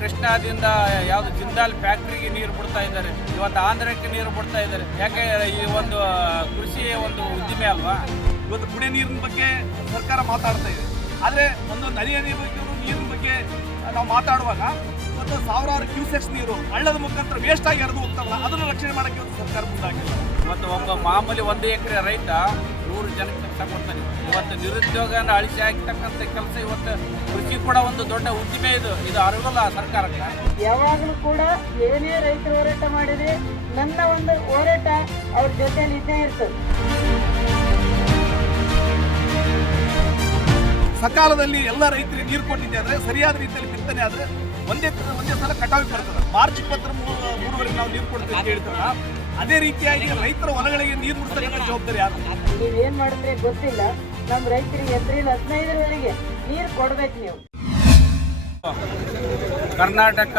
ಕೃಷ್ಣಾದಿಂದ ಯಾವುದು ಜಿಂದಾಲ್ ಫ್ಯಾಕ್ಟ್ರಿಗೆ ನೀರು ಬಿಡ್ತಾ ಇದ್ದಾರೆ, ಇವತ್ತು ಆಂಧ್ರಕ್ಕೆ ನೀರು ಬಿಡ್ತಾ ಇದ್ದಾರೆ. ಯಾಕೆ ಈ ಒಂದು ಕೃಷಿ ಒಂದು ಉದ್ದಿಮೆ ಅಲ್ವಾ? ಇವತ್ತು ಕುಡಿಯ ನೀರಿನ ಬಗ್ಗೆ ಸರ್ಕಾರ ಮಾತಾಡ್ತಾ ಇದೆ, ಆದರೆ ಒಂದು ನದಿಯ ನೀರಿನ ಬಗ್ಗೆ ನಾವು ಮಾತಾಡುವಾಗ ಇವತ್ತು ಸಾವಿರಾರು ಕ್ಯೂಸೆಕ್ಸ್ ನೀರು ಹಳ್ಳದ ಮುಖಾಂತರ ವೇಸ್ಟ್ ಆಗಿ ಹರಿದು ಹೋಗ್ತಾವಲ್ಲ, ಅದನ್ನು ರಕ್ಷಣೆ ಮಾಡೋಕ್ಕೆ ಇವತ್ತು ಸರ್ಕಾರ ಮುಂದಾಗಿಲ್ಲ. ಇವತ್ತು ಒಬ್ಬ ಮಾಮೂಲಿ 1 ಎಕರೆ ರೈತ 100 ಜನಕ್ಕೆ ಕೆಲಸ ಕೊಡ್ತಾನೆ. ಇವತ್ತು ನಿರುದ್ಯೋಗನ ಅಳಿಸಿ ಹಾಕ್ತಕ್ಕಂಥ ಕೆಲಸ ಇವತ್ತು ಕೃಷಿ ಕೂಡ ಒಂದು ದೊಡ್ಡ ಉದ್ದಿಮೆ. ಇದು ಅರಿವಲ್ಲ ಸರ್ಕಾರಕ್ಕೆ. ಯಾವಾಗಲೂ ಕೂಡ ಏನೇ ರೈತರು ಹೋರಾಟ ಮಾಡಿದ್ರೆ ನನ್ನ ಒಂದು ಹೋರಾಟ ಅವ್ರ ಜೊತೆಯಲ್ಲಿ ಇದ್ದೇ ಇರ್ತದೆ. ಸಕಾಲದಲ್ಲಿ ಎಲ್ಲ ರೈತರಿಗೆ ನೀರು ಕೊಟ್ಟಿದ್ದೆ ಆದರೆ ಸರಿಯಾದ ರೀತಿಯಲ್ಲಿ ಬಿತ್ತನೆ ಆದರೆ ಒಂದೇ ಸಲ ಕಟಾವಿಗೆ ಬರ್ತದೆ. ಮಾರ್ಚ್ 23 ನಾವು ನೀರು ಕೊಡ್ತೀವಿ ಅಂತ ಹೇಳ್ತಾರಲ್ಲ, ಅದೇ ರೀತಿಯಾಗಿ ರೈತರ ಹೊಲಗಳಿಗೆ ನೀರು ಮುಟ್ಟಿಸ್ತಕ್ಕಂಥ ಜವಾಬ್ದಾರಿ ಯಾರು? ನೀವೇನ್ ಮಾಡಿದ್ರೆ ಗೊತ್ತಿಲ್ಲ, ನಮ್ಮ ರೈತರಿಗೆ 15ರವರೆಗೆ ನೀರು ಕೊಡ್ಬೇಕು. ನೀವು ಕರ್ನಾಟಕ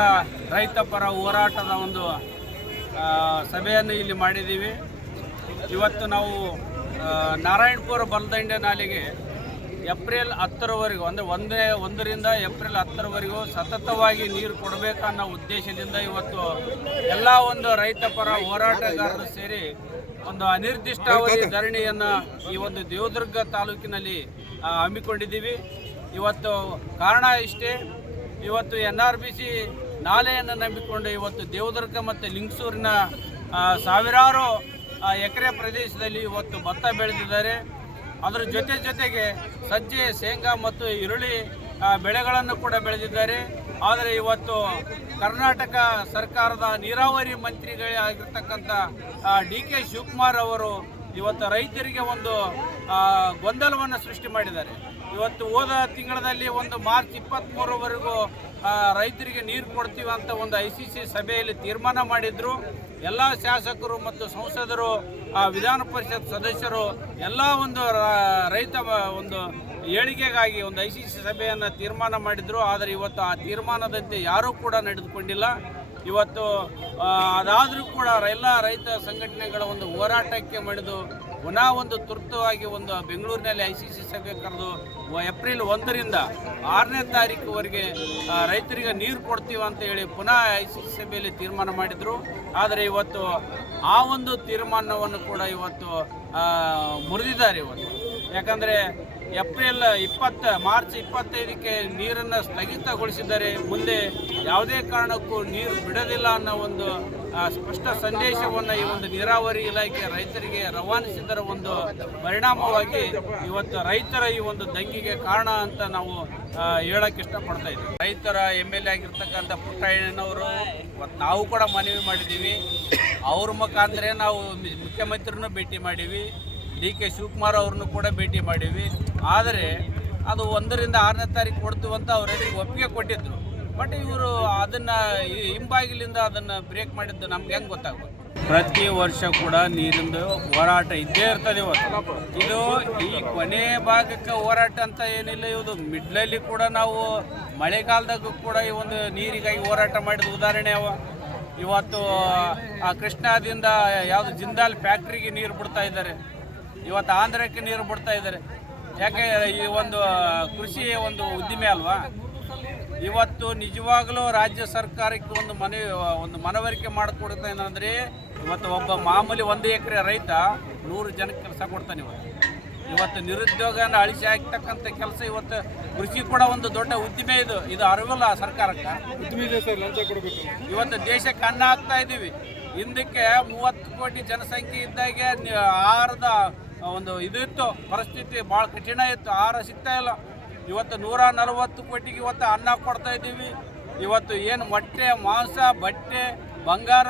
ರೈತ ಪರ ಹೋರಾಟದ ಒಂದು ಸಭೆಯನ್ನು ಇಲ್ಲಿ ಮಾಡಿದ್ದೀವಿ. ಇವತ್ತು ನಾವು ನಾರಾಯಣಪುರ ಬಲದಂಡೆ ನಾಲೆಗೆ ಏಪ್ರಿಲ್ 10ರವರೆಗೂ ಅಂದರೆ 1ರಿಂದ ಏಪ್ರಿಲ್ 10ರವರೆಗೂ ಸತತವಾಗಿ ನೀರು ಕೊಡಬೇಕನ್ನೋ ಉದ್ದೇಶದಿಂದ ಇವತ್ತು ಎಲ್ಲ ಒಂದು ರೈತ ಪರ ಹೋರಾಟಗಾರರು ಸೇರಿ ಒಂದು ಅನಿರ್ದಿಷ್ಟಾವಧಿ ಧರಣಿಯನ್ನು ಈ ಒಂದು ದೇವದುರ್ಗ ತಾಲೂಕಿನಲ್ಲಿ ಹಮ್ಮಿಕೊಂಡಿದ್ದೀವಿ. ಇವತ್ತು ಕಾರಣ ಇಷ್ಟೇ, ಇವತ್ತು NRBC ನಾಲೆಯನ್ನು ನಂಬಿಕೊಂಡು ಇವತ್ತು ದೇವದುರ್ಗ ಮತ್ತು ಲಿಂಗಸೂರಿನ ಸಾವಿರಾರು ಎಕರೆ ಪ್ರದೇಶದಲ್ಲಿ ಇವತ್ತು ಭತ್ತ ಬೆಳೆದಿದ್ದಾರೆ. ಅದರ ಜೊತೆಗೆ ಸಜ್ಜೆ, ಶೇಂಗಾ ಮತ್ತು ಈರುಳ್ಳಿ ಬೆಳೆಗಳನ್ನು ಕೂಡ ಬೆಳೆದಿದ್ದಾರೆ. ಆದರೆ ಇವತ್ತು ಕರ್ನಾಟಕ ಸರ್ಕಾರದ ನೀರಾವರಿ ಮಂತ್ರಿಗಳೇ ಆಗಿರ್ತಕ್ಕಂಥ DK ಶಿವಕುಮಾರ್ ಅವರು ಇವತ್ತು ರೈತರಿಗೆ ಒಂದು ಗೊಂದಲವನ್ನು ಸೃಷ್ಟಿ ಮಾಡಿದ್ದಾರೆ. ಇವತ್ತು ಹೋದ ತಿಂಗಳಲ್ಲಿ ಒಂದು ಮಾರ್ಚ್ 23ರವರೆಗೂ ರೈತರಿಗೆ ನೀರು ಕೊಡ್ತೀವಿ ಅಂತ ಒಂದು ICC ಸಭೆಯಲ್ಲಿ ತೀರ್ಮಾನ ಮಾಡಿದ್ರು. ಎಲ್ಲ ಶಾಸಕರು ಮತ್ತು ಸಂಸದರು, ವಿಧಾನ ಪರಿಷತ್ ಸದಸ್ಯರು ಎಲ್ಲ ಒಂದು ರೈತ ಒಂದು ಏಳಿಗೆಗಾಗಿ ಒಂದು ICC ಸಭೆಯನ್ನು ತೀರ್ಮಾನ ಮಾಡಿದರು. ಆದರೆ ಇವತ್ತು ಆ ತೀರ್ಮಾನದಂತೆ ಯಾರೂ ಕೂಡ ನಡೆದುಕೊಂಡಿಲ್ಲ. ಇವತ್ತು ಅದಾದರೂ ಕೂಡ ಎಲ್ಲ ರೈತ ಸಂಘಟನೆಗಳ ಒಂದು ಹೋರಾಟಕ್ಕೆ ಮಣಿದು ಪುನಃ ಒಂದು ತುರ್ತುವಾಗಿ ಒಂದು ಬೆಂಗಳೂರಿನಲ್ಲಿ ICC ಸಭೆ ಕರೆದು ಏಪ್ರಿಲ್ 1ರಿಂದ 6ನೇ ತಾರೀಕುವರೆಗೆ ರೈತರಿಗೆ ನೀರು ಕೊಡ್ತೀವಿ ಅಂತ ಹೇಳಿ ಪುನಃ ICC ಸಭೆಯಲ್ಲಿ ತೀರ್ಮಾನ ಮಾಡಿದರು. ಆದರೆ ಇವತ್ತು ಆ ಒಂದು ತೀರ್ಮಾನವನ್ನು ಕೂಡ ಇವತ್ತು ಮುರಿದಿದ್ದಾರೆ ಇವತ್ತು. ಯಾಕಂದರೆ ಮಾರ್ಚ್ 25ಕ್ಕೆ ನೀರನ್ನು ಸ್ಥಗಿತಗೊಳಿಸಿದ್ದಾರೆ. ಮುಂದೆ ಯಾವುದೇ ಕಾರಣಕ್ಕೂ ನೀರು ಬಿಡೋದಿಲ್ಲ ಅನ್ನೋ ಒಂದು ಸ್ಪಷ್ಟ ಸಂದೇಶವನ್ನು ಈ ಒಂದು ನೀರಾವರಿ ಇಲಾಖೆ ರೈತರಿಗೆ ರವಾನಿಸಿದರ ಒಂದು ಪರಿಣಾಮವಾಗಿ ಇವತ್ತು ರೈತರ ಈ ಒಂದು ದಂಗೆಗೆ ಕಾರಣ ಅಂತ ನಾವು ಹೇಳಕ್ಕೆ ಇಷ್ಟಪಡ್ತಾ ಇದ್ದೀವಿ. ರೈತರ MLA ಆಗಿರ್ತಕ್ಕಂಥ ಪುಟ್ಟಣ್ಣನವರು ಇವತ್ತು ನಾವು ಕೂಡ ಮನವಿ ಮಾಡಿದ್ದೀವಿ. ಅವ್ರ ಮುಖಾಂತರ ನಾವು ಮುಖ್ಯಮಂತ್ರಿನೂ ಭೇಟಿ ಮಾಡೀವಿ, DK ಶಿವಕುಮಾರ್ ಅವ್ರನ್ನೂ ಕೂಡ ಭೇಟಿ ಮಾಡೀವಿ. ಆದರೆ ಅದು 1ರಿಂದ 6ನೇ ತಾರೀಕು ಕೊಡ್ತೀವಿ ಅಂತ ಅವರೆಲ್ಲರಿಗೂ ಒಪ್ಪಿಗೆ ಕೊಟ್ಟಿದ್ರು. ಬಟ್ ಇವರು ಅದನ್ನು ಹಿಂಬಾಗಿಲಿಂದ ಅದನ್ನು ಬ್ರೇಕ್ ಮಾಡಿದ್ದು ನಮ್ಗೆ ಹೆಂಗೆ ಗೊತ್ತಾಗ್ಬೋದು? ಪ್ರತಿ ವರ್ಷ ಕೂಡ ನೀರಿಂದು ಹೋರಾಟ ಇದ್ದೇ ಇರ್ತದೆ. ಇದು ಈ ಕೊನೆ ಭಾಗಕ್ಕೆ ಹೋರಾಟ ಅಂತ ಏನಿಲ್ಲ. ಇದು ಮಿಡ್ಲಲ್ಲಿ ಕೂಡ ನಾವು ಮಳೆಗಾಲದಾಗೂ ಕೂಡ ಈ ಒಂದು ನೀರಿಗಾಗಿ ಹೋರಾಟ ಮಾಡಿದ ಉದಾಹರಣೆ ಅವ. ಇವತ್ತು ಆ ಕೃಷ್ಣಾದಿಂದ ಯಾವುದು ಜಿಂದಾಲ್ ಫ್ಯಾಕ್ಟ್ರಿಗೆ ನೀರು ಬಿಡ್ತಾ ಇದ್ದಾರೆ, ಇವತ್ತು ಆಂಧ್ರಕ್ಕೆ ನೀರು ಬಿಡ್ತಾ ಇದ್ದಾರೆ. ಯಾಕೆ ಈ ಒಂದು ಕೃಷಿ ಒಂದು ಉದ್ದಿಮೆ ಅಲ್ವಾ? ಇವತ್ತು ನಿಜವಾಗಲೂ ರಾಜ್ಯ ಸರ್ಕಾರಕ್ಕೆ ಒಂದು ಮನವರಿಕೆ ಮಾಡಿಕೊಡ್ತಾ ಏನಂದರೆ, ಇವತ್ತು ಒಬ್ಬ ಮಾಮೂಲಿ 1 ಎಕರೆ ರೈತ 100 ಜನಕ್ಕೆ ಕೆಲಸ ಕೊಡ್ತಾನೆ. ಇವತ್ತು ನಿರುದ್ಯೋಗನ ಅಳಿಸಿ ಹಾಕ್ತಕ್ಕಂಥ ಕೆಲಸ ಇವತ್ತು ಕೃಷಿ ಕೂಡ ಒಂದು ದೊಡ್ಡ ಉದ್ದಿಮೆ. ಇದು ಅರಿವಲ್ಲ ಸರ್ಕಾರಕ್ಕೆ. ಇವತ್ತು ದೇಶಕ್ಕೆ ಅನ್ನ ಹಾಕ್ತಾ ಇದ್ದೀವಿ. ಹಿಂದಕ್ಕೆ 30 ಕೋಟಿ ಜನಸಂಖ್ಯೆ ಇದ್ದಾಗೆ ಆಹಾರದ ಒಂದು ಇತ್ತು, ಪರಿಸ್ಥಿತಿ ಭಾಳ ಕಠಿಣ ಇತ್ತು, ಆಹಾರ ಸಿಗ್ತಾ ಇಲ್ಲ. ಇವತ್ತು 140 ಕೋಟಿಗೆ ಇವತ್ತು ಅನ್ನ ಕೊಡ್ತಾ ಇದ್ದೀವಿ. ಇವತ್ತು ಏನು ಮೊಟ್ಟೆ, ಮಾಂಸ, ಬಟ್ಟೆ, ಬಂಗಾರ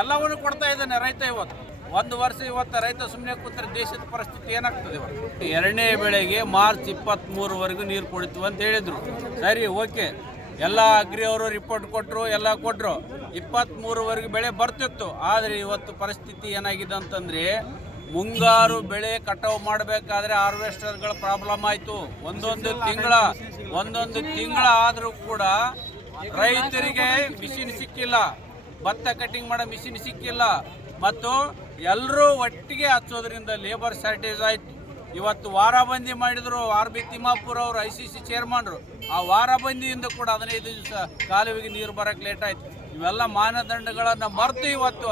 ಎಲ್ಲವನ್ನು ಕೊಡ್ತಾ ಇದ್ದಾನೆ ರೈತ. ಇವತ್ತು 1 ವರ್ಷ ಇವತ್ತು ರೈತ ಸುಮ್ಮನೆ ಕೂತ್ರೆ ದೇಶದ ಪರಿಸ್ಥಿತಿ ಏನಾಗ್ತದೆ? ಇವತ್ತು 2ನೇ ಬೆಳೆಗೆ ಮಾರ್ಚ್ 23ರವರೆಗೂ ನೀರು ಕೊಡ್ತೀವಿ ಅಂತ ಹೇಳಿದರು. ಸರಿ, ಓಕೆ, ಎಲ್ಲ ಅಗ್ರಿ ಅವರು ರಿಪೋರ್ಟ್ ಕೊಟ್ಟರು, ಎಲ್ಲ ಕೊಟ್ಟರು. 23ರವರೆಗೆ ಬೆಳೆ ಬರ್ತಿತ್ತು. ಆದರೆ ಇವತ್ತು ಪರಿಸ್ಥಿತಿ ಏನಾಗಿದೆ ಅಂತಂದರೆ, ಮುಂಗಾರು ಬೆಳೆ ಕಟಾವು ಮಾಡಬೇಕಾದ್ರೆ ಹಾರ್ವೆಸ್ಟರ್ಗಳ ಪ್ರಾಬ್ಲಮ್ ಆಯಿತು. ಒಂದೊಂದು ತಿಂಗಳ ಆದರೂ ಕೂಡ ರೈತರಿಗೆ ಮಿಷಿನ್ ಸಿಕ್ಕಿಲ್ಲ, ಭತ್ತ ಕಟಿಂಗ್ ಮಾಡೋ ಮಿಷಿನ್ ಸಿಕ್ಕಿಲ್ಲ, ಮತ್ತು ಎಲ್ಲರೂ ಒಟ್ಟಿಗೆ ಹಚ್ಚೋದ್ರಿಂದ ಲೇಬರ್ ಶಾರ್ಟೇಜ್ ಆಯಿತು. ಇವತ್ತು ವಾರಬಂದಿ ಮಾಡಿದ್ರು RB ತಿಮ್ಮಾಪುರ ಅವರು ICC ಚೇರ್ಮನ್ರು. ಆ ವಾರಬಂದಿಯಿಂದ ಕೂಡ 15 ದಿವಸ ಕಾಲುವೆಗೆ ನೀರು ಬರೋಕ್ಕೆ ಲೇಟ್ ಆಯ್ತು. ಇವೆಲ್ಲ ಮಾನದಂಡಗಳನ್ನು ಮರೆತು ಇವತ್ತು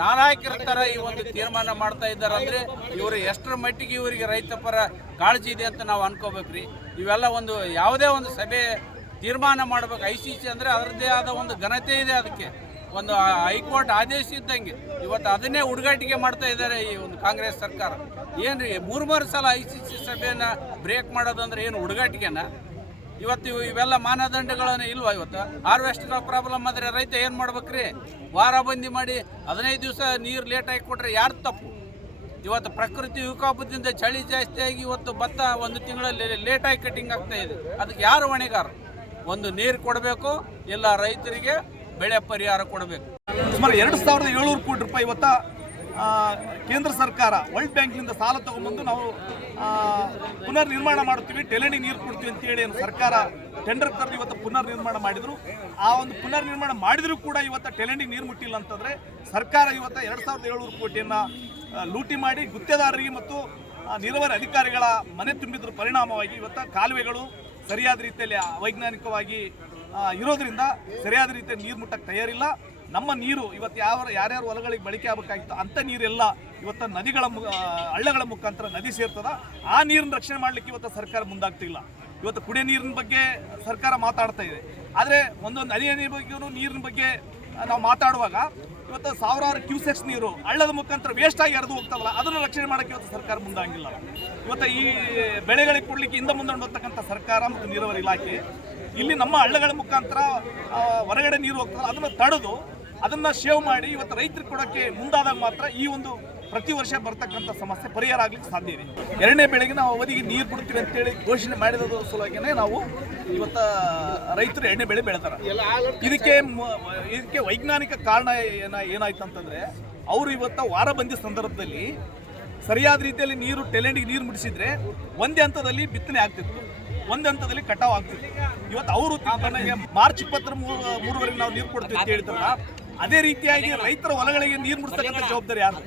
ನಾಲಾಯಕರ ಥರ ಈ ಒಂದು ತೀರ್ಮಾನ ಮಾಡ್ತಾ ಇದ್ದಾರೆ. ಅಂದರೆ ಇವರು ಎಷ್ಟರ ಮಟ್ಟಿಗೆ ಇವರಿಗೆ ರೈತ ಪರ ಕಾಳಜಿ ಇದೆ ಅಂತ ನಾವು ಅನ್ಕೋಬೇಕ್ರಿ. ಇವೆಲ್ಲ ಒಂದು ಯಾವುದೇ ಒಂದು ಸಭೆ ತೀರ್ಮಾನ ಮಾಡಬೇಕು. ICC ಅಂದರೆ ಅದರದ್ದೇ ಆದ ಒಂದು ಘನತೆ ಇದೆ, ಅದಕ್ಕೆ ಒಂದು ಹೈಕೋರ್ಟ್ ಆದೇಶ ಇದ್ದಂಗೆ ಇವತ್ತು ಅದನ್ನೇ ಹುಡುಗಾಟಿಕೆ ಮಾಡ್ತಾ ಇದ್ದಾರೆ ಈ ಒಂದು ಕಾಂಗ್ರೆಸ್ ಸರ್ಕಾರ. ಏನು 3 ಸಲ ICC ಸಭೆಯನ್ನು ಬ್ರೇಕ್ ಮಾಡೋದಂದ್ರೆ ಏನು ಹುಡುಗಾಟಿಕೆನ? ಇವತ್ತು ಇವೆಲ್ಲ ಮಾನದಂಡಗಳನ್ನು ಇಲ್ವಾ? ಇವತ್ತು ಹಾರ್ವೆಸ್ಟ್ಗಳ ಪ್ರಾಬ್ಲಮ್ ಆದರೆ ರೈತ ಏನು ಮಾಡ್ಬೇಕ್ರಿ? ವಾರಬಂದಿ ಮಾಡಿ 15 ದಿವಸ ನೀರು ಲೇಟಾಗಿ ಕೊಟ್ಟರೆ ಯಾರು ತಪ್ಪು? ಇವತ್ತು ಪ್ರಕೃತಿ ವಿಕೋಪದಿಂದ ಚಳಿ ಜಾಸ್ತಿ ಆಗಿ ಇವತ್ತು ಭತ್ತ 1 ತಿಂಗಳಲ್ಲಿ ಲೇಟಾಗಿ ಕಟಿಂಗ್ ಆಗ್ತಾ ಇದೆ. ಅದಕ್ಕೆ ಯಾರು ಹೊಣೆಗಾರ? ಒಂದು ನೀರು ಕೊಡಬೇಕು, ಇಲ್ಲ ರೈತರಿಗೆ ಬೆಳೆ ಪರಿಹಾರ ಕೊಡಬೇಕು. ಸುಮಾರು 2,700 ಕೋಟಿ ರೂಪಾಯಿ ಇವತ್ತ ಕೇಂದ್ರ ಸರ್ಕಾರ ವರ್ಲ್ಡ್ ಬ್ಯಾಂಕ್ನಿಂದ ಸಾಲ ತಗೊಂಡ್ಬಂದು ನಾವು ಪುನರ್ ನಿರ್ಮಾಣ ಮಾಡ್ತೀವಿ, ಟೆಲೆಂಡಿ ನೀರು ಕೊಡ್ತೀವಿ ಅಂತೇಳಿ ಸರ್ಕಾರ ಟೆಂಡರ್ ಕರೆದು ಇವತ್ತು ಪುನರ್ ನಿರ್ಮಾಣ ಮಾಡಿದ್ರು. ಆ ಒಂದು ಪುನರ್ ನಿರ್ಮಾಣ ಮಾಡಿದ್ರು ಕೂಡ ಇವತ್ತು ಟೆಲೆಂಡಿ ನೀರು ಮುಟ್ಟಿಲ್ಲ ಅಂತಂದರೆ ಸರ್ಕಾರ ಇವತ್ತು 2,700 ಕೋಟಿಯನ್ನು ಲೂಟಿ ಮಾಡಿ ಗುತ್ತೇದಾರರಿಗೆ ಮತ್ತು ನೀರಾವರಿ ಅಧಿಕಾರಿಗಳ ಮನೆ ತುಂಬಿದ್ರ ಪರಿಣಾಮವಾಗಿ ಇವತ್ತು ಕಾಲುವೆಗಳು ಸರಿಯಾದ ರೀತಿಯಲ್ಲಿ ವೈಜ್ಞಾನಿಕವಾಗಿ ಇರೋದ್ರಿಂದ ಸರಿಯಾದ ರೀತಿಯಲ್ಲಿ ನೀರು ಮುಟ್ಟಕ್ಕೆ ತಯಾರಿಲ್ಲ. ನಮ್ಮ ನೀರು ಇವತ್ತು ಯಾರ್ಯಾರು ಹೊಲಗಳಿಗೆ ಬಳಕೆ ಆಗಬೇಕಾಗಿತ್ತು ಅಂಥ ನೀರೆಲ್ಲ ಇವತ್ತು ನದಿಗಳ ಹಳ್ಳಗಳ ಮುಖಾಂತರ ನದಿ ಸೇರ್ತದ. ಆ ನೀರನ್ನು ರಕ್ಷಣೆ ಮಾಡಲಿಕ್ಕೆ ಇವತ್ತು ಸರ್ಕಾರ ಮುಂದಾಗ್ತಿಲ್ಲ. ಇವತ್ತು ಕುಡಿಯೋ ನೀರಿನ ಬಗ್ಗೆ ಸರ್ಕಾರ ಮಾತಾಡ್ತಾ ಇದೆ. ಆದರೆ ಒಂದೊಂದು ಹನಿ ಬಗ್ಗೆಯೂ ನೀರಿನ ಬಗ್ಗೆ ನಾವು ಮಾತಾಡುವಾಗ ಇವತ್ತು ಸಾವಿರಾರು ಕ್ಯೂಸೆಕ್ಸ್ ನೀರು ಹಳ್ಳದ ಮುಖಾಂತರ ವೇಸ್ಟಾಗಿ ಹರಿದು ಹೋಗ್ತದಲ್ಲ, ಅದನ್ನು ರಕ್ಷಣೆ ಮಾಡೋಕ್ಕೆ ಇವತ್ತು ಸರ್ಕಾರ ಮುಂದಾಗಿಲ್ಲ. ಇವತ್ತು ಈ ಬೆಳೆಗಳಿಗೆ ಕೊಡಲಿಕ್ಕೆ ಹಿಂದೆ ಮುಂದೆ ಹೋಗ್ತಕ್ಕಂಥ ಸರ್ಕಾರ ಮತ್ತು ನೀರಾವರಿ ಇಲಾಖೆ ಇಲ್ಲಿ ನಮ್ಮ ಹಳ್ಳಗಳ ಮುಖಾಂತರ ಹೊರಗಡೆ ನೀರು ಹೋಗ್ತದಲ್ಲ ಅದನ್ನು ತಡೆದು ಅದನ್ನು ಸೇವ್ ಮಾಡಿ ಇವತ್ತು ರೈತರಿಗೆ ಕೊಡೋಕ್ಕೆ ಮುಂದಾದಾಗ ಮಾತ್ರ ಈ ಒಂದು ಪ್ರತಿ ವರ್ಷ ಬರ್ತಕ್ಕಂಥ ಸಮಸ್ಯೆ ಪರಿಹಾರ ಆಗ್ಲಿಕ್ಕೆ ಸಾಧ್ಯ ಇದೆ. 2ನೇ ಬೆಳೆಗೆ ನಾವು ಅವಧಿಗೆ ನೀರು ಬಿಡ್ತೀವಿ ಅಂತೇಳಿ ಘೋಷಣೆ ಮಾಡಿದ ಸಲುವಾಗಿಯೇ ನಾವು ಇವತ್ತು ರೈತರು 2ನೇ ಬೆಳೆ ಬೆಳೆದಾರೆ. ಇದಕ್ಕೆ ವೈಜ್ಞಾನಿಕ ಕಾರಣ ಏನಾಯ್ತು ಅಂತಂದರೆ ಅವರು ಇವತ್ತು ವಾರಬಂದಿ ಸಂದರ್ಭದಲ್ಲಿ ಸರಿಯಾದ ರೀತಿಯಲ್ಲಿ ನೀರು ಟೆಲೆಂಡಿಗೆ ನೀರು ಮುಟ್ಟಿಸಿದ್ರೆ ಒಂದೇ ಹಂತದಲ್ಲಿ ಬಿತ್ತನೆ ಆಗ್ತಿತ್ತು, ಒಂದು ಹಂತದಲ್ಲಿ ಕಟಾವು ಆಗ್ತಿತ್ತು. ಇವತ್ತು ಅವರು ನನಗೆ ಮಾರ್ಚ್ 23ವರೆಗೆ ನಾವು ನೀರು ಕೊಡ್ತೀವಿ ಅಂತ ಹೇಳ್ತಾರಲ್ಲ, ಅದೇ ರೀತಿಯಾಗಿ ರೈತರ ಹೊಲಗಳಿಗೆ ನೀರು ಮುಡಿಸ್ತಕ್ಕಂಥ ಜವಾಬ್ದಾರಿ ಯಾರು?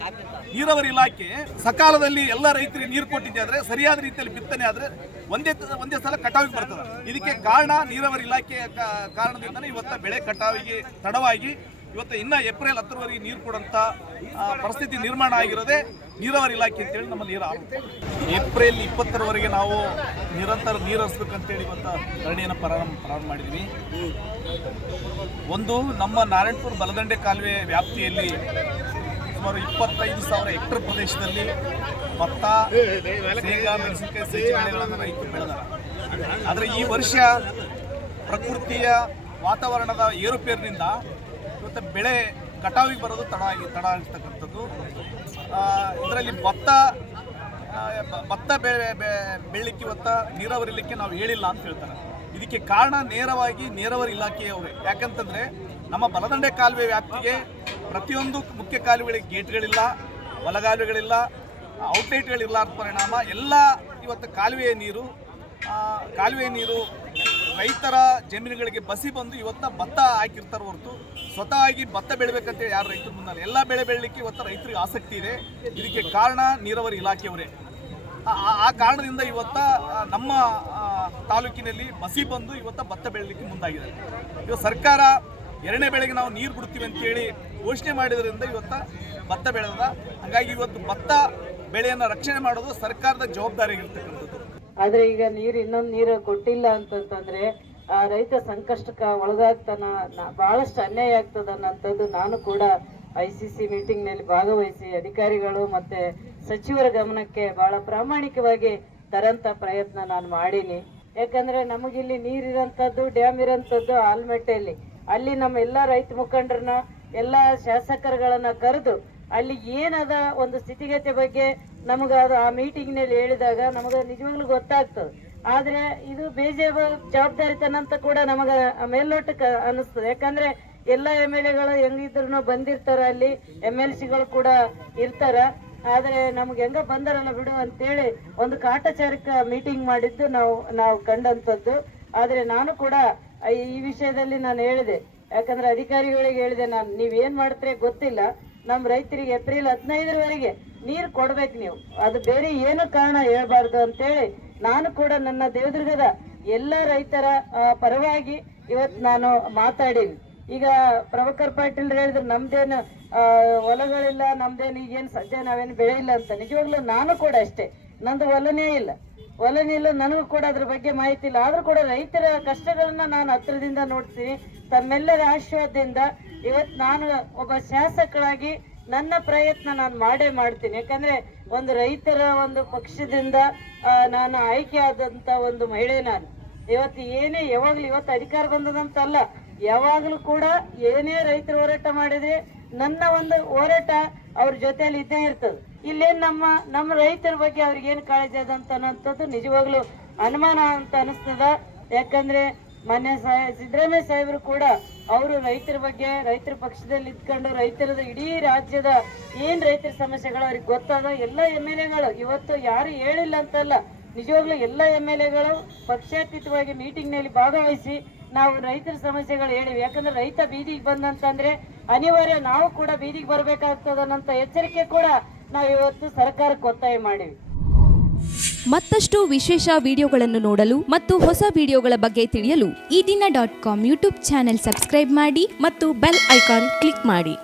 ನೀರಾವರಿ ಇಲಾಖೆ ಸಕಾಲದಲ್ಲಿ ಎಲ್ಲ ರೈತರಿಗೆ ನೀರು ಕೊಟ್ಟಿದ್ದೆ ಆದರೆ ಸರಿಯಾದ ರೀತಿಯಲ್ಲಿ ಬಿತ್ತನೆ ಆದರೆ ಒಂದೇ ಸಲ ಕಟಾವಿಗೆ ಬರ್ತದೆ. ಇದಕ್ಕೆ ಕಾರಣ ನೀರಾವರಿ ಇಲಾಖೆಯ ಕಾರಣದಿಂದನೇ ಇವತ್ತು ಬೆಳೆ ಕಟಾವಿಗೆ ತಡವಾಗಿ ಇವತ್ತು ಇನ್ನು ಏಪ್ರಿಲ್ 10ರವರೆಗೆ ನೀರು ಕೊಡೋಂಥ ಪರಿಸ್ಥಿತಿ ನಿರ್ಮಾಣ ಆಗಿರೋದೇ ನೀರಾವರಿ ಇಲಾಖೆ ಅಂತೇಳಿ ನಮ್ಮ ನೀರು ಏಪ್ರಿಲ್ 20ರವರೆಗೆ ನಾವು ನಿರಂತರ ನೀರು ಹರಿಸ್ಬೇಕಂತೇಳಿ ಇವತ್ತು ಧರಣಿಯನ್ನು ಪ್ರಾರಂಭ ಮಾಡಿದ್ವಿ. ಒಂದು ನಮ್ಮ ನಾರಾಯಣಪುರ ಬಲದಂಡೆ ಕಾಲುವೆ ವ್ಯಾಪ್ತಿಯಲ್ಲಿ ಸುಮಾರು 25,000 ಹೆಕ್ಟೇರ್ ಪ್ರದೇಶದಲ್ಲಿ ಭತ್ತ, ಶೇಂಗಾ, ಮೆಣಸಿನಕಾಯಿ, ಸಜ್ಜೆ ಬೆಳೆಗಳನ್ನು ರೈತರು ಬೆಳೆದಾರೆ. ಆದರೆ ಈ ವರ್ಷ ಪ್ರಕೃತಿಯ ವಾತಾವರಣದ ಏರುಪೇರಿನಿಂದ ಇವತ್ತು ಬೆಳೆ ಕಟಾವಿಗೆ ಬರೋದು ತಡ ಆಗಿರ್ತಕ್ಕಂಥದ್ದು. ಇದರಲ್ಲಿ ಭತ್ತ ಬೆಳಿಲಿಕ್ಕೆ ಇವತ್ತು ನೀರಾವರಿಲಿಕ್ಕೆ ನಾವು ಹೇಳಿಲ್ಲ ಅಂತ ಹೇಳ್ತಾರೆ. ಇದಕ್ಕೆ ಕಾರಣ ನೇರವಾಗಿ ನೀರಾವರಿ ಇಲಾಖೆಯವರೇ. ಯಾಕಂತಂದರೆ ನಮ್ಮ ಬಲದಂಡೆ ಕಾಲುವೆ ವ್ಯಾಪ್ತಿಗೆ ಪ್ರತಿಯೊಂದು ಮುಖ್ಯ ಕಾಲುವೆಗಳಿಗೆ ಗೇಟ್ಗಳಿಲ್ಲ, ಒಳಗಾಲುವೆಗಳಿಲ್ಲ, ಔಟ್ಲೆಟ್ಗಳಿಲ್ಲ. ಪರಿಣಾಮ ಎಲ್ಲ ಇವತ್ತು ಕಾಲುವೆ ನೀರು ರೈತರ ಜಮೀನುಗಳಿಗೆ ಬಸಿ ಬಂದು ಇವತ್ತು ಭತ್ತ ಹಾಕಿರ್ತಾರೆ ಹೊರತು ಸ್ವತಃ ಆಗಿ ಭತ್ತ ಬೆಳಿಬೇಕಂತೇಳಿ ಯಾರು ರೈತರು ಮುಂದೆ ಎಲ್ಲ ಬೆಳೆ ಬೆಳಲಿಕ್ಕೆ ಇವತ್ತು ರೈತರಿಗೆ ಆಸಕ್ತಿ ಇದೆ. ಇದಕ್ಕೆ ಕಾರಣ ನೀರಾವರಿ ಇಲಾಖೆಯವರೇ. ಆ ಕಾರಣದಿಂದ ಇವತ್ತು ನಮ್ಮ ತಾಲೂಕಿನಲ್ಲಿ ಬಸಿ ಬಂದು ಇವತ್ತು ಭತ್ತ ಬೆಳಲಿಕ್ಕೆ ಮುಂದಾಗಿದೆ. ಇವತ್ತು ಸರ್ಕಾರ 2ನೇ ಬೆಳೆಗೆ ನಾವು ನೀರು ಬಿಡ್ತೀವಿ ಅಂತೇಳಿ ಘೋಷಣೆ ಮಾಡಿದ್ರಿಂದ ಇವತ್ತು ಭತ್ತ ಬೆಳೆದ. ಹಾಗಾಗಿ ಇವತ್ತು ಭತ್ತ ಬೆಳೆಯನ್ನು ರಕ್ಷಣೆ ಮಾಡೋದು ಸರ್ಕಾರದ ಜವಾಬ್ದಾರಿಯಾಗಿರ್ತಕ್ಕಂಥದ್ದು. ಆದ್ರೆ ಈಗ ಇನ್ನೊಂದು ನೀರು ಕೊಟ್ಟಿಲ್ಲ ಅಂತಂದ್ರೆ ಆ ರೈತ ಸಂಕಷ್ಟಕ್ಕೆ ಒಳಗಾಗ್ತಾನ, ಬಹಳಷ್ಟು ಅನ್ಯಾಯ ಆಗ್ತದ ಅನ್ನೋಂಥದ್ದು ನಾನು ಕೂಡ ICC ಮೀಟಿಂಗ್ನಲ್ಲಿ ಭಾಗವಹಿಸಿ ಅಧಿಕಾರಿಗಳು ಮತ್ತೆ ಸಚಿವರ ಗಮನಕ್ಕೆ ಬಹಳ ಪ್ರಾಮಾಣಿಕವಾಗಿ ತರಂತ ಪ್ರಯತ್ನ ನಾನು ಮಾಡೀನಿ. ಯಾಕಂದ್ರೆ ನಮಗಿಲ್ಲಿ ನೀರಿರೋಂಥದ್ದು, ಡ್ಯಾಮ್ ಇರೋಂಥದ್ದು ಆಲ್ಮೆಟ್ಟೆಯಲ್ಲಿ. ಅಲ್ಲಿ ನಮ್ಮ ಎಲ್ಲ ರೈತ ಮುಖಂಡರನ್ನ ಎಲ್ಲ ಶಾಸಕರುಗಳನ್ನ ಕರೆದು ಅಲ್ಲಿ ಏನದ ಒಂದು ಸ್ಥಿತಿಗತಿ ಬಗ್ಗೆ ನಮಗೆ ಅದು ಆ ಮೀಟಿಂಗ್ನಲ್ಲಿ ಹೇಳಿದಾಗ ನಮಗೆ ನಿಜವಾಗ್ಲೂ ಗೊತ್ತಾಗ್ತದೆ. ಆದರೆ ಇದು ಜವಾಬ್ದಾರಿತನ ಅಂತ ಕೂಡ ನಮಗೆ ಮೇಲ್ನೋಟಕ್ಕೆ ಅನ್ನಿಸ್ತದೆ. ಯಾಕಂದ್ರೆ ಎಲ್ಲ MLAಗಳು ಹೆಂಗಿದ್ರು ಬಂದಿರ್ತಾರ, ಅಲ್ಲಿ MLCಗಳು ಕೂಡ ಇರ್ತಾರ. ಆದರೆ ನಮ್ಗೆ ಹೆಂಗ ಬಂದಾರಲ್ಲ ಬಿಡು ಅಂತೇಳಿ ಒಂದು ಕಾಟಾಚಾರಕ ಮೀಟಿಂಗ್ ಮಾಡಿದ್ದು ನಾವು ಕಂಡಂಥದ್ದು. ಆದರೆ ನಾನು ಕೂಡ ಈ ವಿಷಯದಲ್ಲಿ ನಾನು ಹೇಳಿದೆ. ಯಾಕಂದ್ರೆ ಅಧಿಕಾರಿಗಳಿಗೆ ಹೇಳಿದೆ, ನೀವೇನ್ ಮಾಡ್ತಾರೆ ಗೊತ್ತಿಲ್ಲ, ನಮ್ಮ ರೈತರಿಗೆ ಏಪ್ರಿಲ್ 15ರವರೆಗೆ ನೀರು ಕೊಡ್ಬೇಕು ನೀವು. ಅದು ಬೇರೆ ಏನು ಕಾರಣ ಹೇಳ್ಬಾರ್ದು ಅಂತೇಳಿ ನಾನು ಕೂಡ ನನ್ನ ದೇವದುರ್ಗದ ಎಲ್ಲ ರೈತರ ಪರವಾಗಿ ಇವತ್ತು ನಾನು ಮಾತಾಡೀನಿ. ಈಗ ಪ್ರಭಾಕರ್ ಪಾಟೀಲ್ ಹೇಳಿದ್ರು ನಮ್ದೇನು ಹೊಲಗಳಿಲ್ಲ, ನಮ್ದೇನು ಈಗೇನು ಸದ್ಯ ನಾವೇನು ಬೆಳೆಯಿಲ್ಲ ಅಂತ. ನಿಜವಾಗ್ಲೂ ನಾನು ಕೂಡ ಅಷ್ಟೇ, ನಂದು ಹೊಲನೇ ಇಲ್ಲ, ನನಗೂ ಕೂಡ ಅದ್ರ ಬಗ್ಗೆ ಮಾಹಿತಿ ಇಲ್ಲ. ಆದ್ರೂ ಕೂಡ ರೈತರ ಕಷ್ಟಗಳನ್ನ ನಾನು ಹತ್ರದಿಂದ ನೋಡ್ತೀನಿ. ತಮ್ಮೆಲ್ಲರ ಆಶೀರ್ವಾದದಿಂದ ಇವತ್ತು ನಾನು ಒಬ್ಬ ಶಾಸಕರಾಗಿ ನನ್ನ ಪ್ರಯತ್ನ ನಾನು ಮಾಡೇ ಮಾಡ್ತೀನಿ. ಯಾಕಂದ್ರೆ ಒಂದು ರೈತರ ಒಂದು ಪಕ್ಷದಿಂದ ನಾನು ಆಯ್ಕೆ ಆದಂತ ಒಂದು ಮಹಿಳೆ ನಾನು. ಇವತ್ತು ಏನೇ ಯಾವಾಗ್ಲೂ ಇವತ್ತು ಅಧಿಕಾರ ಬಂದದಂತಲ್ಲ, ಯಾವಾಗಲೂ ಕೂಡ ಏನೇ ರೈತರು ಹೋರಾಟ ಮಾಡಿದ್ರೆ ನನ್ನ ಒಂದು ಹೋರಾಟ ಅವ್ರ ಜೊತೆಯಲ್ಲಿ ಇದ್ದೇ ಇರ್ತದೆ. ಇಲ್ಲೇನು ನಮ್ಮ ರೈತರ ಬಗ್ಗೆ ಅವ್ರಿಗೆ ಏನು ಕಾಳಜಿ ಅದಂತ ಅನ್ನೋಂಥದ್ದು ನಿಜವಾಗ್ಲೂ ಅನುಮಾನ ಅಂತ ಅನಿಸ್ತದ. ಯಾಕಂದ್ರೆ ಮೊನ್ನೆ ಸಿದ್ದರಾಮಯ್ಯ ಸಾಹೇಬರು ಕೂಡ ಅವರು ರೈತರ ಬಗ್ಗೆ ರೈತರ ಪಕ್ಷದಲ್ಲಿ ಇದ್ಕೊಂಡು ರೈತರದ ಇಡೀ ರಾಜ್ಯದ ಏನ್ ರೈತರ ಸಮಸ್ಯೆಗಳು ಅವ್ರಿಗೆ ಗೊತ್ತಾದ. ಎಲ್ಲ MLAಗಳು ಇವತ್ತು ಯಾರು ಹೇಳಿಲ್ಲ ಅಂತಲ್ಲ, ನಿಜವಾಗ್ಲೂ ಎಲ್ಲ MLAಗಳು ಪಕ್ಷಾತೀತವಾಗಿ ಮೀಟಿಂಗ್ನಲ್ಲಿ ಭಾಗವಹಿಸಿ ನಾವು ರೈತರ ಸಮಸ್ಯೆಗಳು ಹೇಳಿವಿ. ಯಾಕಂದ್ರೆ ರೈತ ಬೀದಿಗೆ ಬಂದಂತಂದ್ರೆ ಅನಿವಾರ್ಯ ನಾವು ಕೂಡ ಬೀದಿಗೆ ಬರಬೇಕಾಗ್ತದನ್ನಂತ ಎಚ್ಚರಿಕೆ ಕೂಡ ನಾವು ಇವತ್ತು ಸರ್ಕಾರಕ್ಕೆ ಒತ್ತಾಯ ಮಾಡಿವಿ. ಮತ್ತಷ್ಟು ವಿಶೇಷ ವಿಡಿಯೋಗಳನ್ನು ನೋಡಲು ಮತ್ತು ಹೊಸ ವಿಡಿಯೋಗಳ ಬಗ್ಗೆ ತಿಳಿಯಲು ಈ ದಿನ .com ಯೂಟ್ಯೂಬ್ ಚಾನೆಲ್ ಸಬ್ಸ್ಕ್ರೈಬ್ ಮಾಡಿ ಮತ್ತು ಬೆಲ್ ಐಕಾನ್ ಕ್ಲಿಕ್ ಮಾಡಿ.